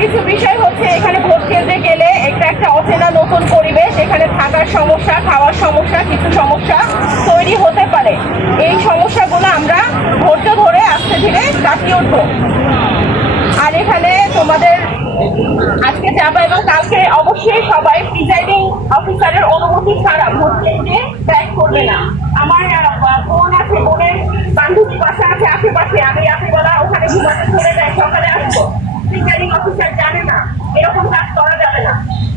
কিছু বিষয় হচ্ছে এখানে ভোট কেন্দ্রে গেলে একটা একটা অচেনা নতুন পরিবেশ, এখানে থাকার সমস্যা, খাওয়ার সমস্যা, কিছু সমস্যা তৈরি হতে পারে। এই সমস্যাগুলো আমরা ধৈর্য ধরে আস্তে ধীরে কাটিয়ে উঠবো। আর এখানে তোমাদের আজকে যাব এবং কালকে অবশ্যই সবাই প্রিজাইডিং অফিসারের অনুমতি ছাড়া ভোট কেন্দ্রে ব্যাক করবে না। আমার বোন আছে, বোনের বান্ধবী বাসা আছে আশেপাশে, আমি রাত্রিবেলা ওখানে ঘুমাতে চলে যাই, সকালে আসব। প্রিজাইডিং অফিসার জানে না, এরকম কাজ করা যাবে না।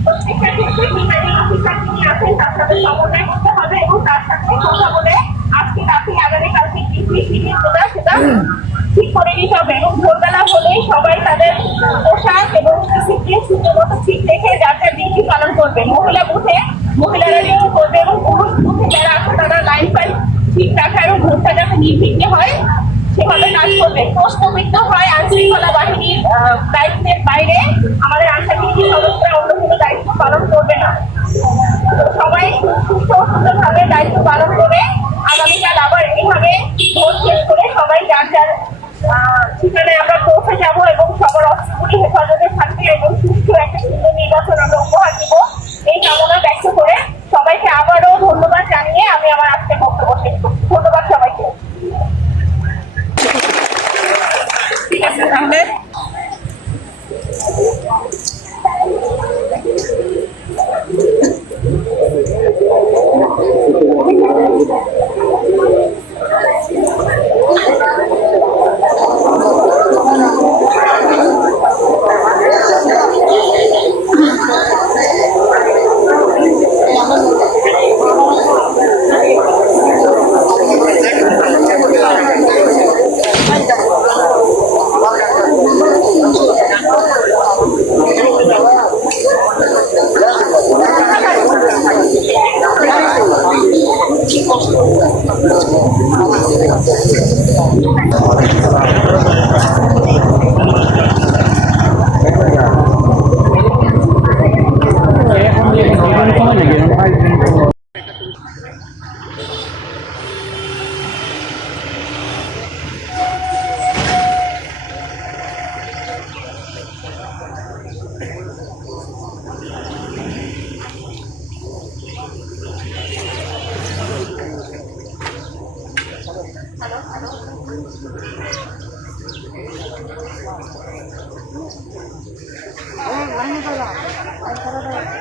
প্রত্যেকটা ক্ষেত্রে প্রিজাইডিং অফিসার যিনি আছেন, তার সাথে সমন্বয় করতে হবে এবং তার সাথে কথা বলে আজকে রাতে আগামীকালকে কি কি শিবির দেওয়া সেটা ঠিক করে নিতে হবে এবং ভোরবেলা হলেই সবাই তাদের পোশাক এবং ডিসিপ্লিন সুন্দরমতো ঠিক রেখে যার যার ডিউটি পালন করবে। মহিলা বুথে মহিলারা ডিউটি করবে এবং পুরুষ বুথে যারা আছে, তারা লাইন ফাইন ঠিক রাখা এবং ভোটটা যাতে নির্বিঘ্নে হয় সেভাবে কাজ করবে। প্রশ্নবিদ্ধ হয় আইনশৃঙ্খলা বাহিনীর দায়িত্বের বাইরে। আমাদের আনসার বাহিনীর সদস্যরা অন্য কোনো দায়িত্ব পালন করবে না। সবাই সুস্থ সুন্দরভাবে দায়িত্ব পালন করে আগামীকাল আবার এইভাবে ভোট শেষ করে সবাই যার যার ঠিকানায় আমরা পৌঁছে যাব এবং সবার অস্ত্রগুলি হেফাজতে 滴滴。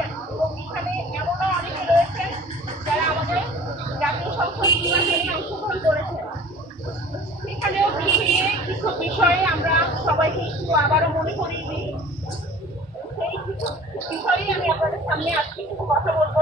কিছু বিষয়ে আমরা সবাইকে একটু আবারও মনে করিয়ে দিই। সেই বিষয়ে আমি আপনাদের সামনে আজকে কিছু কথা বলব।